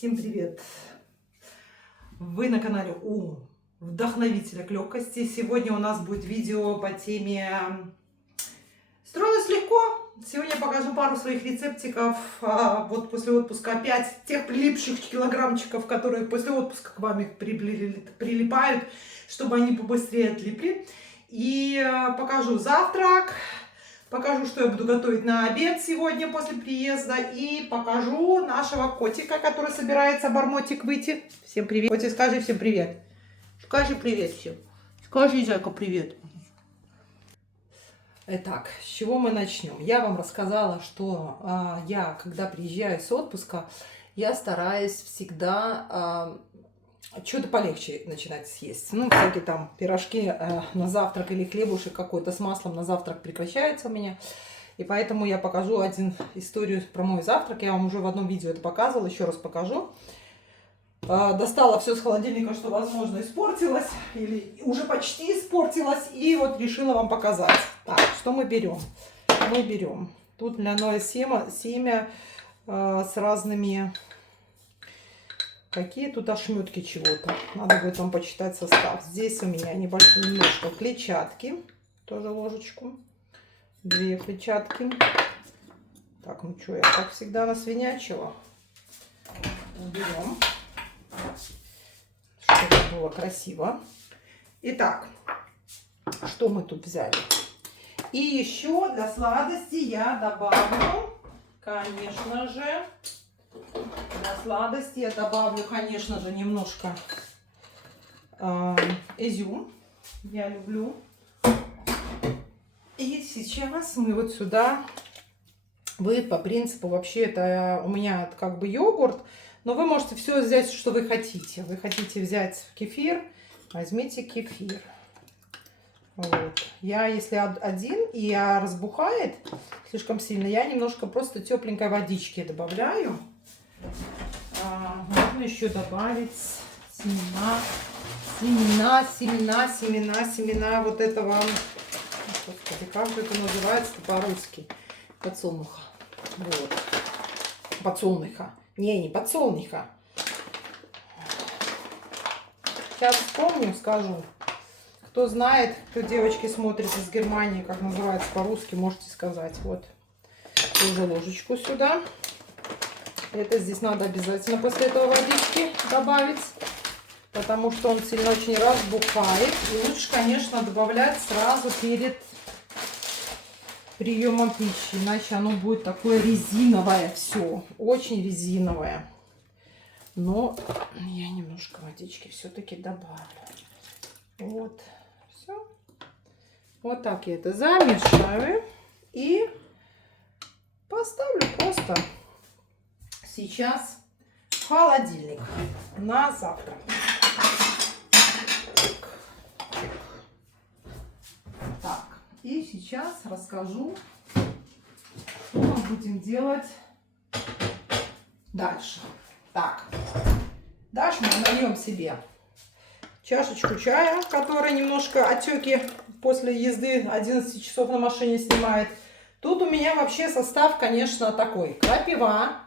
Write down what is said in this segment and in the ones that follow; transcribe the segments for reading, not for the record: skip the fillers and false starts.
Всем привет! Вы на канале у вдохновителя к легкости. Сегодня у нас будет видео по теме «Строилась легко». Сегодня я покажу пару своих рецептиков. Вот после отпуска опять тех прилипших килограммчиков, которые после отпуска к вам их прилипают, чтобы они побыстрее отлипли. И покажу завтрак. Покажу, что я буду готовить на обед сегодня после приезда. И покажу нашего котика, который собирается бормотик выйти. Всем привет. Котик, скажи всем привет. Скажи привет всем. Скажи, зайка, привет. Итак, с чего мы начнем? Я вам рассказала, что я, когда приезжаю с отпуска, я стараюсь всегда что-то полегче начинать съесть. Ну, всякие там пирожки на завтрак или хлебушек какой-то с маслом на завтрак прекращается у меня. И поэтому я покажу историю про мой завтрак. Я вам уже в одном видео это показывала, еще раз покажу. Достала все с холодильника, что, возможно, испортилось или уже почти испортилось. И вот решила вам показать. Так, что мы берем? Мы берем тут льняное семя с разными... Какие тут ошметки чего-то. Надо будет вам почитать состав. Здесь у меня немножко клетчатки. Тоже ложечку. 2 клетчатки. Так, ну что, я как всегда насвинячила. Уберем. Чтобы было красиво. Итак, что мы тут взяли? И еще для сладости я добавлю, конечно же, для сладости я добавлю, конечно же, немножко изюм. Я люблю. И сейчас мы вот сюда, вы по принципу, вообще это у меня как бы йогурт, но вы можете все взять, что вы хотите. Вы хотите взять кефир, возьмите кефир. Вот. Я, если один и разбухает слишком сильно, я немножко просто тепленькой водички добавляю. Можно еще добавить семена вот этого, господи, как же это называется по-русски? Подсолнуха. Вот. Подсолнуха. Не подсолнуха. Сейчас вспомню, скажу. Кто знает, кто девочки смотрит из Германии, как называется по-русски, можете сказать. Вот. Тоже ложечку сюда. Это здесь надо обязательно после этого водички добавить, потому что он сильно очень разбухает. И лучше, конечно, добавлять сразу перед приемом пищи, иначе оно будет такое резиновое все, очень резиновое. Но я немножко водички все-таки добавлю. Вот, все. Вот так я это замешаю и поставлю просто сейчас в холодильник на завтра. Так, и сейчас расскажу, что мы будем делать дальше. Так, дальше мы нальем себе чашечку чая, который немножко отеки после езды 11 часов на машине снимает. Тут у меня вообще состав, конечно, такой. Крапива.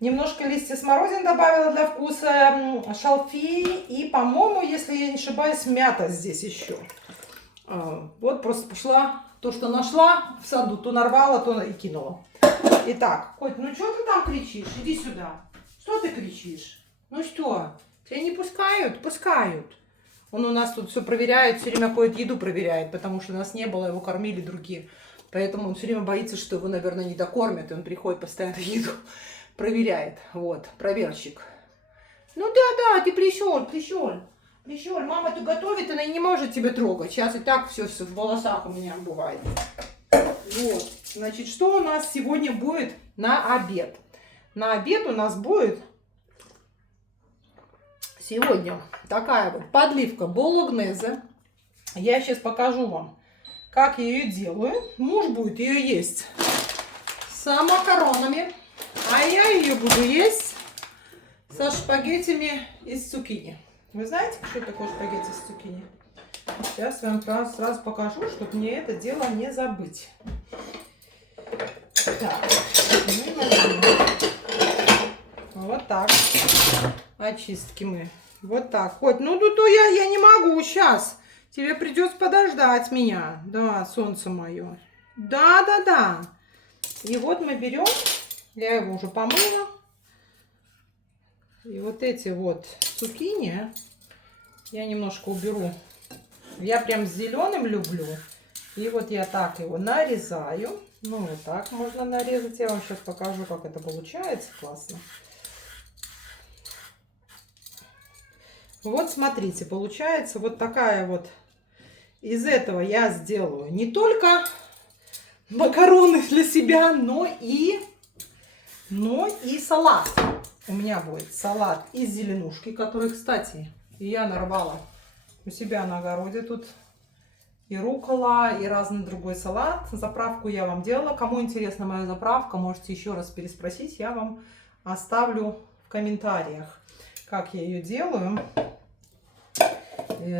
Немножко листья смородины добавила для вкуса, шалфей и, по-моему, если я не ошибаюсь, мята здесь еще. Вот просто пошла, то, что нашла в саду, то нарвала, то и кинула. Итак, Коть, ну что ты там кричишь? Иди сюда. Что ты кричишь? Ну что, тебя не пускают? Пускают. Он у нас тут все проверяет, все время ходит, еду проверяет, потому что нас не было, его кормили другие. Поэтому он все время боится, что его, наверное, не докормят, и он приходит постоянно еду. Проверяет, вот, проверщик. Ну да, ты пришел. Мама тут готовит, она не может тебя трогать. Сейчас и так все в волосах у меня бывает. Вот, значит, что у нас сегодня будет на обед? На обед у нас будет сегодня такая вот подливка болонезе. Я сейчас покажу вам, как я ее делаю. Муж будет ее есть с макаронами. А я ее буду есть со шпагеттями из цукини. Вы знаете, что такое шпагетти из цукини? Сейчас я вам сразу покажу, чтобы мне это дело не забыть. Так, Вот так. Очистки мы. Вот так. Хоть, ну тут я не могу сейчас. Тебе придется подождать меня. Да, солнце мое. Да, да, да. И вот мы берем. Я его уже помыла. И вот эти вот цукини я немножко уберу. Я прям с зеленым люблю. И вот я так его нарезаю. Ну, вот так можно нарезать. Я вам сейчас покажу, как это получается классно. Вот смотрите, получается вот такая вот. Из этого я сделаю не только макароны для себя, но и салат. У меня будет салат из зеленушки, который, кстати, я нарвала у себя на огороде. Тут и руккола, и разный другой салат. Заправку я вам делала. Кому интересна моя заправка, можете еще раз переспросить. Я вам оставлю в комментариях, как я ее делаю.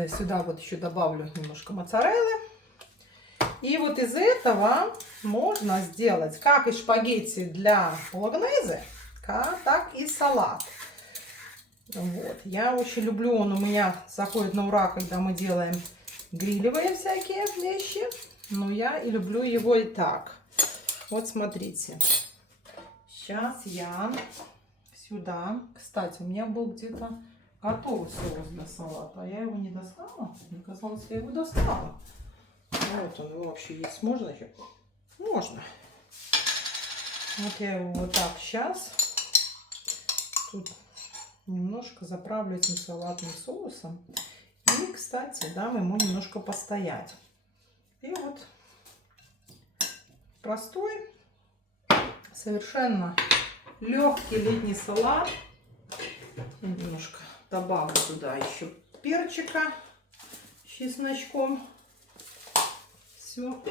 Сюда вот еще добавлю немножко моцареллы. И вот из этого можно сделать как и шпагетти для болоньезе, так и салат. Вот. Я очень люблю, он у меня заходит на ура, когда мы делаем грилевые всякие вещи. Но я и люблю его и так. Вот смотрите. Сейчас я сюда. Кстати, у меня был где-то готовый соус для салата. А я его не достала. Мне казалось, я его достала. Вот он вообще есть. Можно еще? Можно. Вот я его вот так сейчас тут немножко заправлю этим салатным соусом. И, кстати, дам ему немножко постоять. И вот простой, совершенно легкий летний салат. Я немножко добавлю туда еще перчика с чесночком. Все.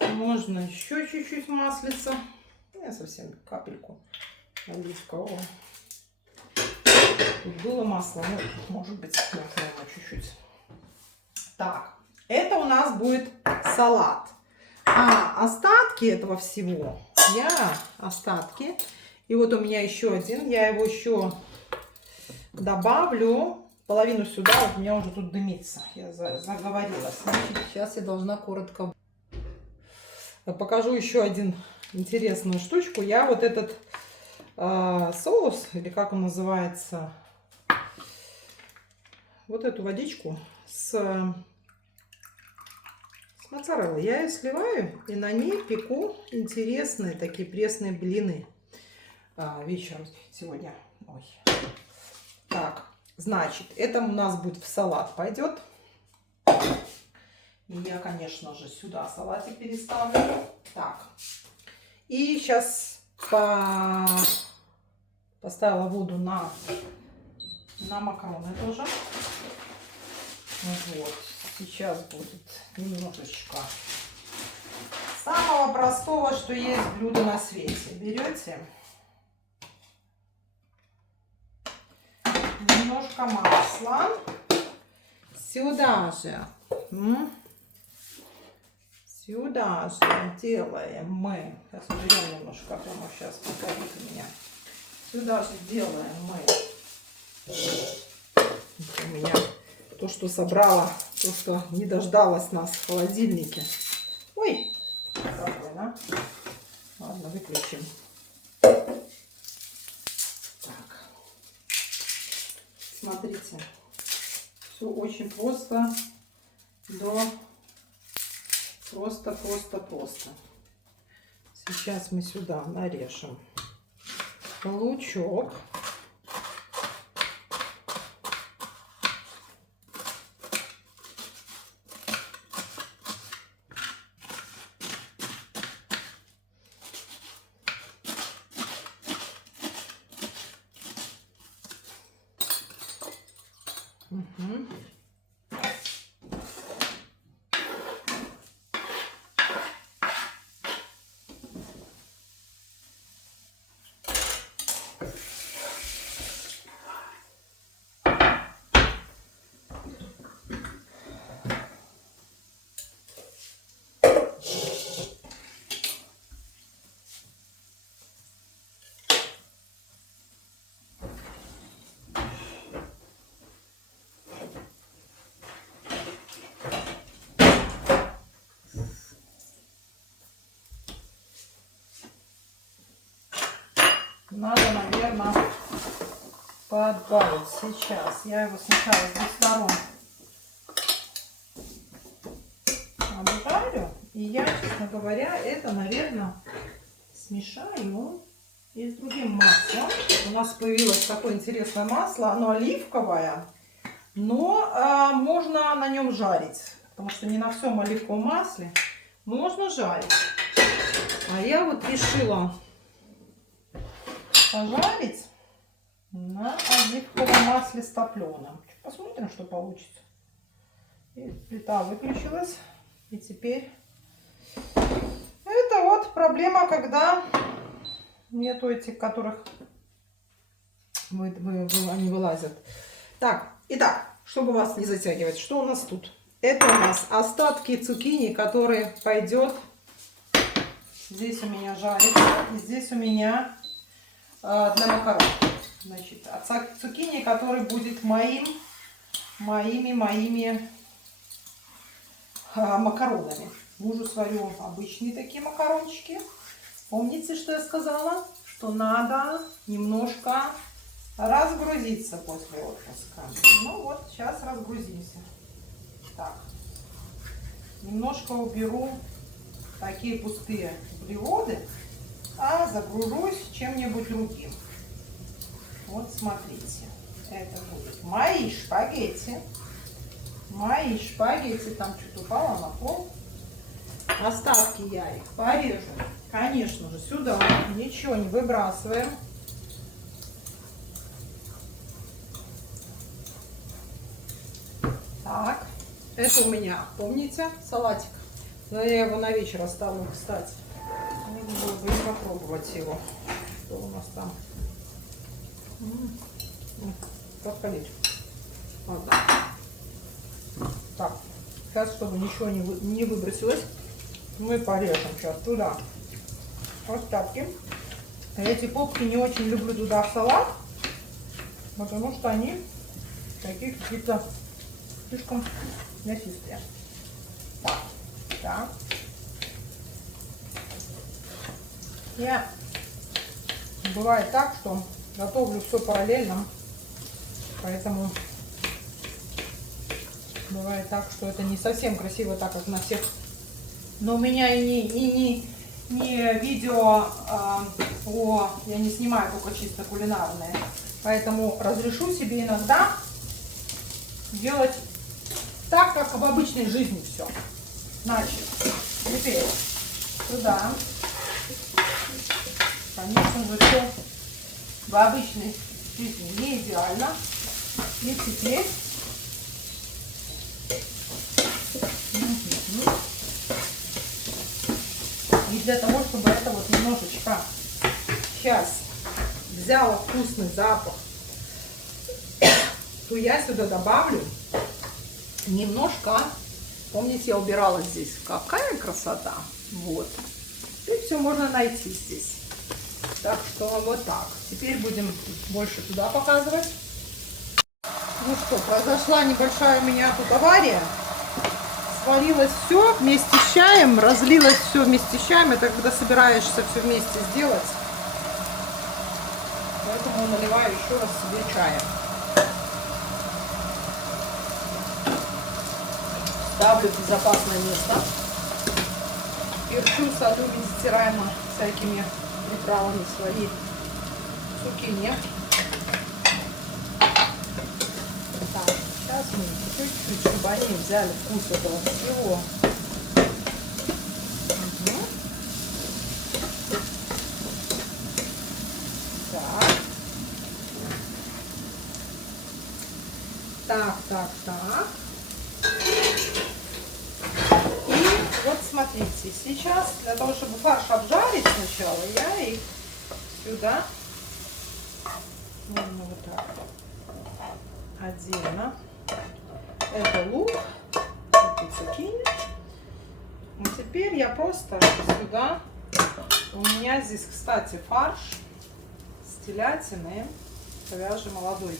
Можно еще чуть-чуть маслица. Я совсем капельку оливкового. Тут было масло, ну, может быть, можно его чуть-чуть. Так, это у нас будет салат. А остатки этого всего, остатки. И вот у меня еще один, я его еще добавлю. Половину сюда, вот у меня уже тут дымится. Я заговорилась. Значит, сейчас я должна коротко покажу еще один интересную штучку. Я вот этот соус, или как он называется, вот эту водичку с моцареллой, я ее сливаю и на ней пеку интересные такие пресные блины вечером сегодня. Ой. Так, значит, это у нас будет в салат пойдет. И я, конечно же, сюда салатик переставлю. Так, и сейчас поставила воду на макароны тоже. Вот. Сейчас будет немножечко самого простого, что есть блюдо на свете. Берете немножко масла. Сюда же делаем мы. Сейчас уберем немножко, а то оно сейчас покорит меня. Сюда же делаем мы. У меня то, что собрала, то, что не дождалось нас в холодильнике. Ой, спокойно. Ладно, выключим. Так. Смотрите. Все очень просто. Просто. Сейчас мы сюда нарежем лучок. Угу. надо, наверное, подбавить. Сейчас я его сначала с двух сторон обжарю. И я, честно говоря, это, наверное, смешаю и с другим маслом. У нас появилось такое интересное масло. Оно оливковое, но можно на нем жарить. Потому что не на всем оливковом масле можно жарить. А я вот решила пожарить на оливковом масле с топленым. Посмотрим, что получится. И плита выключилась. И теперь это вот проблема, когда нету этих, которых они вылазят. Так, итак, чтобы вас не затягивать, что у нас тут? Это у нас остатки цукини, которые пойдет. Здесь у меня жарится, и здесь у меня для макарон. Значит, цукини, который будет моими макаронами. Мужу сварю обычные такие макарончики. Помните, что я сказала? Что надо немножко разгрузиться после отпуска. Ну вот, сейчас разгрузимся. Так, немножко уберу такие пустые углеводы, а загружусь чем-нибудь другим. Вот смотрите, это будут мои шпагетти. Мои шпагетти, там что-то упало на пол. Остатки я их порежу, конечно же, сюда. Ничего не выбрасываем. Так, это у меня, помните, салатик? Но я его на вечер оставлю, кстати. Надо было бы и попробовать его. Что у нас там? Подпалить. Вот так. Так, сейчас, чтобы ничего не выбросилось, мы порежем сейчас туда остатки. Эти попки не очень люблю туда в салат, потому что они такие какие-то слишком мясистые. Так, так. Я бывает так, что готовлю все параллельно, поэтому бывает так, что это не совсем красиво, так как на всех. Но у меня и не видео, я не снимаю только чисто кулинарные. Поэтому разрешу себе иногда делать так, как в обычной жизни все. Значит, теперь сюда. Конечно же, все в обычной жизни не идеально. И теперь и для того, чтобы это вот немножечко сейчас взяло вкусный запах, то я сюда добавлю немножко, помните, я убирала здесь, какая красота, вот, и все можно найти здесь. Так что вот так. Теперь будем больше туда показывать. Ну что, произошла небольшая у меня тут авария. Сварилось все вместе с чаем, разлилось все вместе с чаем. Это когда собираешься все вместе сделать. Поэтому наливаю еще раз себе чая. Ставлю в безопасное место. Перчу, солю, стираемо всякими приправами свои цукини. Так, сейчас мы чуть-чуть, чтобы они взяли вкус этого всего. Угу. Так. И вот смотрите, сейчас для того, чтобы фарш обжарить сначала, я их сюда вот так отдельно. Это лук, это цукини. И теперь я просто сюда, у меня здесь, кстати, фарш с телятины, говяжий молодой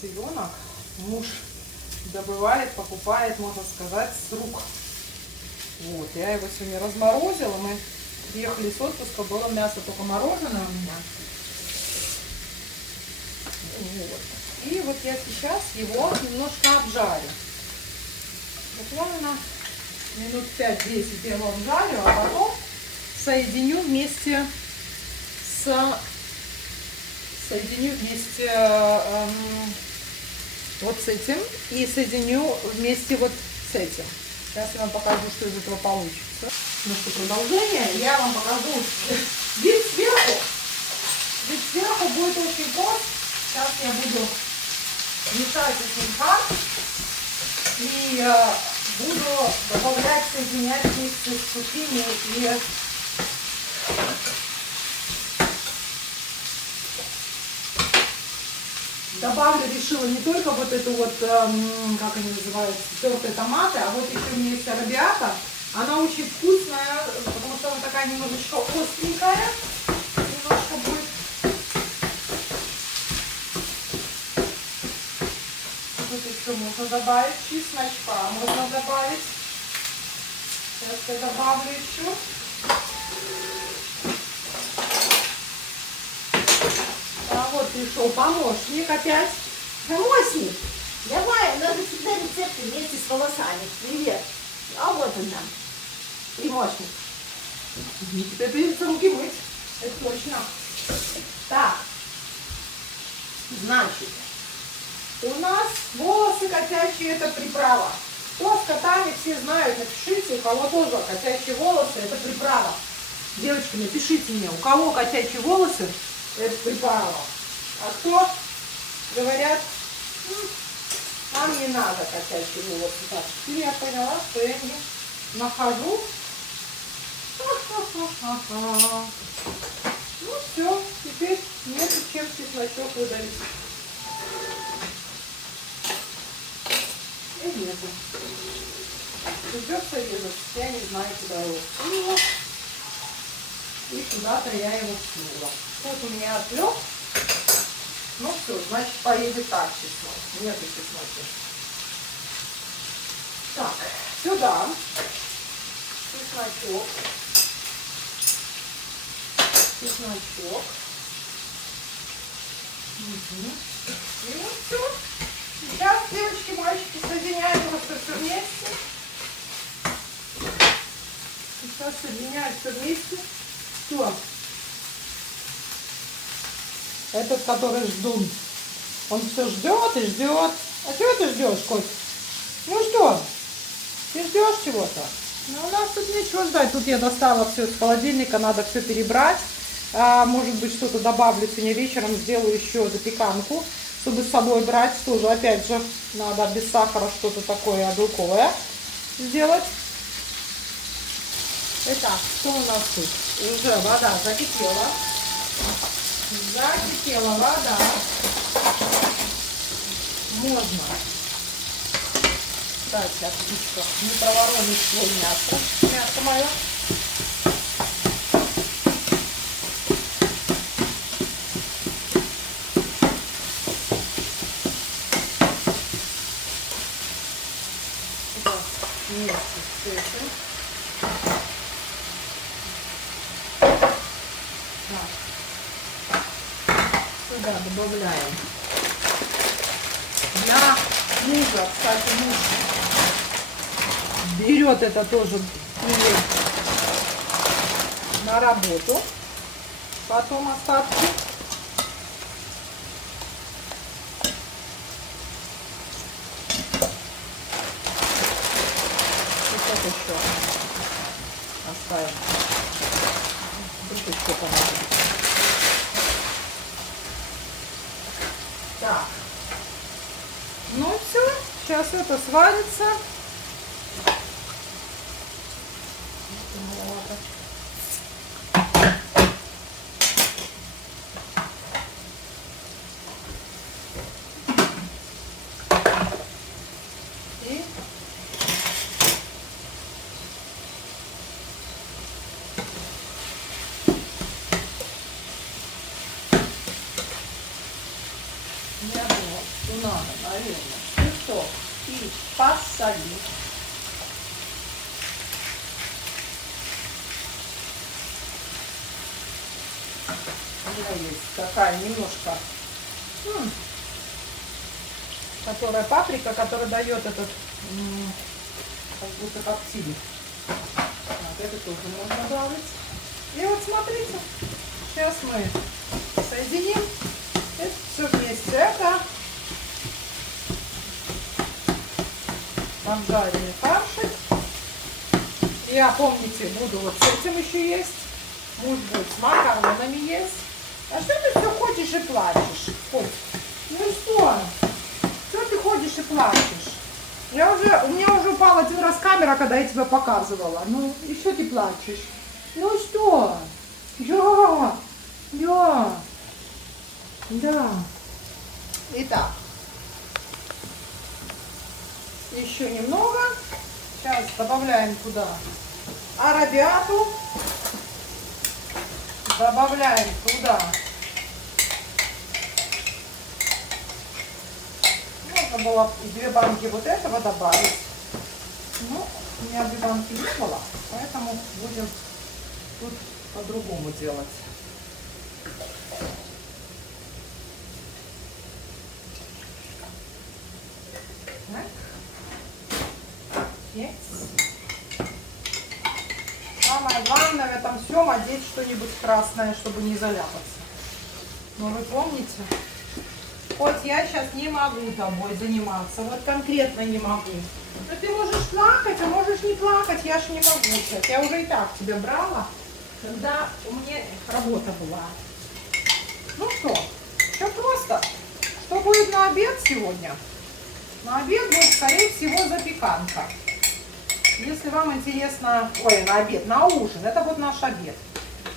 селенок. Муж добывает, покупает, можно сказать, с рук. Вот, я его сегодня разморозила. Мы приехали с отпуска, было мясо только мороженое у меня. Вот. И вот я сейчас его немножко обжарю. Буквально минут 5-10 я его обжарю, а потом соединю вместе вот с этим и соединю вместе вот с этим. Сейчас я вам покажу, что из этого получится. Ну что, продолжение. Я вам покажу вид сверху. Вид сверху будет очень прост. Сейчас я буду мешать этим фарш и буду добавлять, соединять вместе с сухими и добавлю, решила не только вот эту вот, как они называются, тертые томаты, а вот еще у меня есть арабиата. Она очень вкусная, потому что она такая немножечко остренькая. Немножко будет. Тут еще можно добавить чесночка, можно добавить. Сейчас я добавлю еще. А вот пришел помощник опять. Помощник, давай, у нас же всегда рецепты вместе с волосами. Привет. А вот он там, помощник. Теперь придется руки мыть. Это точно. Так. Значит, У нас волосы котячьи — это приправа. Кто с котами, все знают, напишите, у кого тоже котячьи волосы — это приправа. Девочки, напишите мне, у кого котячьи волосы — это приправа. А кто говорят, нам не надо котячьи волосы. Так, теперь я поняла, что я не нахожу. Ну все, теперь нету чем чесночок выдавить. И нету. Придется резать. Я не знаю, куда его всунула. И куда-то я его всунула. Вот у меня отлег. Ну все, значит, поедет так чеснок. Нету чеснока. Так, сюда чесночок. Чесночок. Угу. И вот все. Сейчас, девочки, мальчики, соединяем просто все вместе. Сейчас соединяем все вместе. Все. Этот, который ждун, он все ждет и ждет. А чего ты ждешь, Коть? Ну что, ты ждешь чего-то? Ну, у нас тут нечего ждать. Тут я достала все из холодильника, надо все перебрать. Может быть, что-то добавлю сегодня вечером, сделаю еще запеканку, чтобы с собой брать. Тоже, опять же, надо без сахара что-то такое белковое сделать. Итак, что у нас тут? Уже вода закипела. Закипела вода. Можно дать отлично не проворонить свой мясо мое. Вместе с этим. Сюда добавляем. Для мужа, кстати, муж берет это тоже и на работу. Потом остатки. Вот еще оставим. Тут еще поможем. Так. Ну все, сейчас это сварится. И не было, что надо, наверное. Все, и посолить. У меня есть такая немножко которая паприка, которая дает этот, как будто как чили. Вот это тоже можно добавить. И вот смотрите, сейчас мы соединим это все вместе. Это обжаренный фаршик. Я, помните, буду вот с этим еще есть. Муж будет с макаронами есть. А что ты все ходишь и плачешь? Ой, ну что? Что ты ходишь и плачешь? У меня уже упала один раз камера, когда я тебя показывала. Ну, и что ты плачешь? Ну что? Да. Итак. Еще немного. Сейчас добавляем туда арабиату. Добавляем туда. Можно было 2 банки вот этого добавить. Но у меня 2 банки не было, поэтому будем тут по-другому делать. Так. Есть. Самое главное в этом всем одеть что-нибудь красное, чтобы не заляпаться. Но вы помните? Вот я сейчас не могу тобой заниматься, вот конкретно не могу. Но ты можешь плакать, а можешь не плакать, я ж не могу сейчас. Я уже и так тебя брала, когда у меня работа была. Ну что, все просто. Что будет на обед сегодня? На обед будет, скорее всего, запеканка. Если вам интересно, ой, на обед, на ужин, это вот наш обед.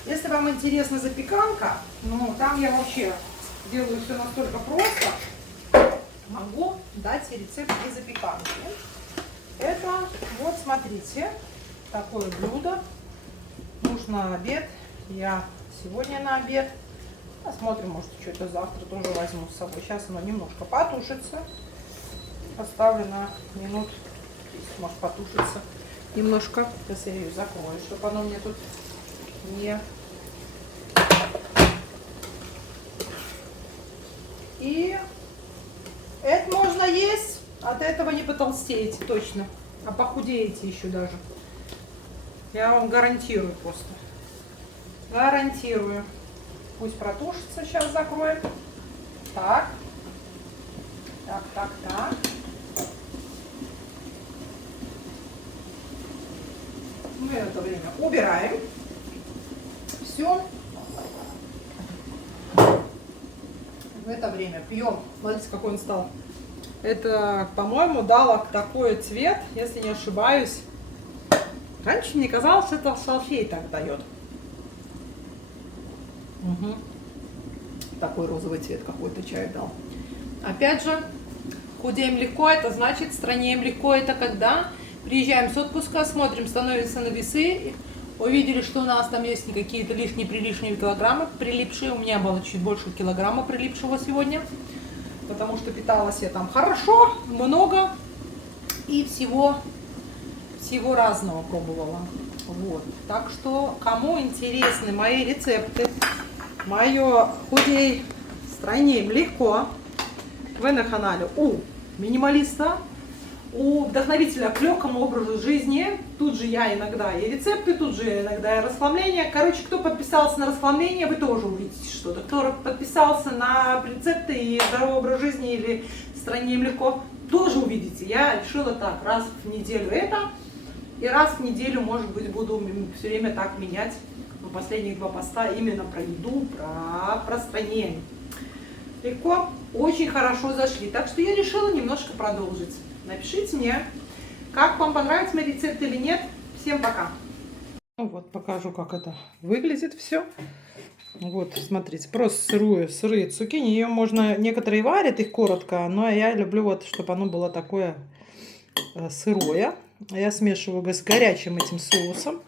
Если вам интересна запеканка, ну, там я вообще делаю все настолько просто, могу дать рецепт и запеканки. Это, вот смотрите, такое блюдо. Муж на обед, я сегодня на обед. Посмотрим, может, что-то завтра тоже возьму с собой. Сейчас оно немножко потушится. Поставлю на минут 10, может, потушится немножко. Сейчас я ее закрою, чтобы оно мне тут не... И это можно есть, от этого не потолстеете точно, а похудеете еще даже. Я вам гарантирую просто. Гарантирую. Пусть протушится, сейчас закроем. Так. Так. Мы в это время убираем. Все. В это время пьем. Смотрите, какой он стал. Это, по-моему, дало такой цвет, если не ошибаюсь. Раньше мне казалось, что это салфей так дает. Угу. Такой розовый цвет какой-то чай дал. Опять же, худеем легко, это значит странеем легко. Это когда приезжаем с отпуска, смотрим, становимся на весы, увидели, что у нас там есть какие-то лишние прилишние килограммы прилипшие. У меня было чуть больше килограмма прилипшего сегодня, потому что питалась я там хорошо, много и всего разного пробовала. Вот. Так что, кому интересны мои рецепты, мое худей стройнеем легко, вы на канале у минималиста, у вдохновителя к легкому образу жизни. Тут же я иногда и рецепты, тут же иногда и расхламление. Короче, кто подписался на расхламление, вы тоже увидите что-то. Кто подписался на рецепты и здоровый образ жизни или стройнеем легко, тоже увидите. Я решила так, раз в неделю это, и раз в неделю, может быть, буду все время так менять. Но последние 2 поста именно про еду, про стройнение. Легко, очень хорошо зашли. Так что я решила немножко продолжить. Напишите мне, как вам понравится мой рецепт или нет. Всем пока. Ну вот, покажу, как это выглядит все. Вот, смотрите, просто сырые цукини. Ее можно, некоторые варят их коротко, но я люблю вот, чтобы оно было такое сырое. Я смешиваю с горячим этим соусом.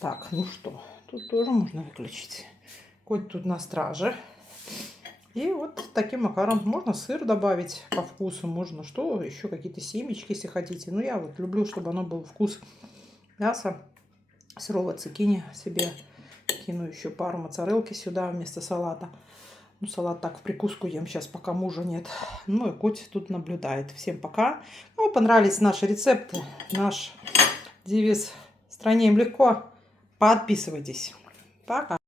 Так, ну что, тут тоже можно выключить. Коть тут на страже. И вот таким макаром можно сыр добавить по вкусу, можно что, еще какие-то семечки, если хотите. Ну, я вот люблю, чтобы оно был вкус мяса, сырого цукини себе. Кину еще пару моцарелки сюда вместо салата. Ну, салат так в прикуску ем сейчас, пока мужа нет. Ну, и Котя тут наблюдает. Всем пока. Ну, понравились наши рецепты, наш девиз «В стране им легко». Подписывайтесь. Пока.